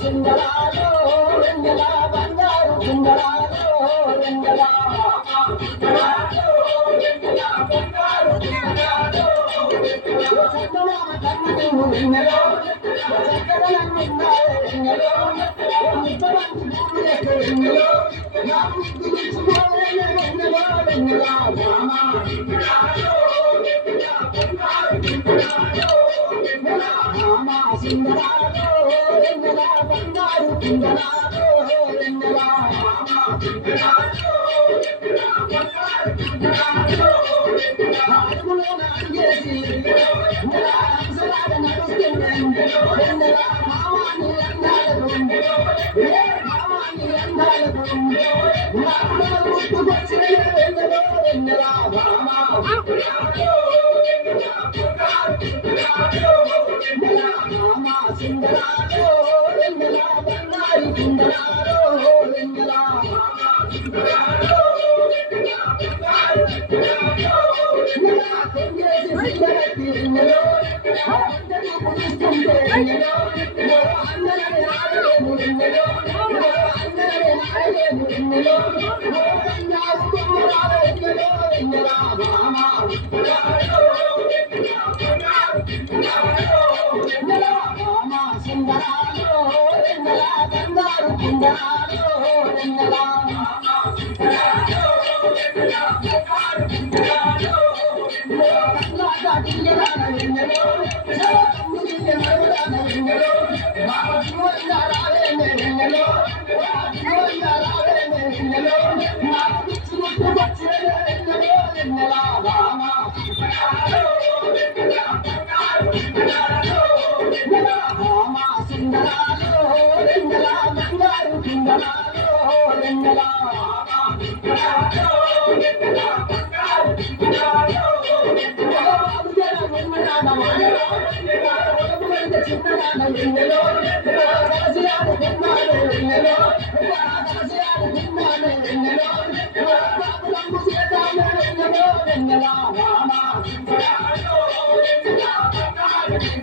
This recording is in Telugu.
సుందరాలో వెన్నెల బంగారు సుందరాలో వెన్నెల చందమామ కన్ను వెన్నెలో చక్కదనంగున్నాయి వెన్నెలో ముద్దమంచి పూలు వెన్నెలో నా ముద్దు విచ్చుకోలేని వెన్నెలో వెన్నెల మామ సుందరాలో వెన్నెల బంగారు సుందరాలో వెన్నెల అడుగులో నాగేసి నడుస్తుంది వెన్నెల మామాని అందాలకు మామాని అందాలకు గుర్తుకొచ్చిన వెన్నెల వెన్నెల మామ సుందరాలో వెన్నెల బంగారు సుందరాలో వెన్నెల సుందరాలో వెన్నెల బంగారు సుందరాలో వెన్నెల సుందరాలో వెన్నెల బంగారు సుందరాలో వెన్నెల వెన్నెల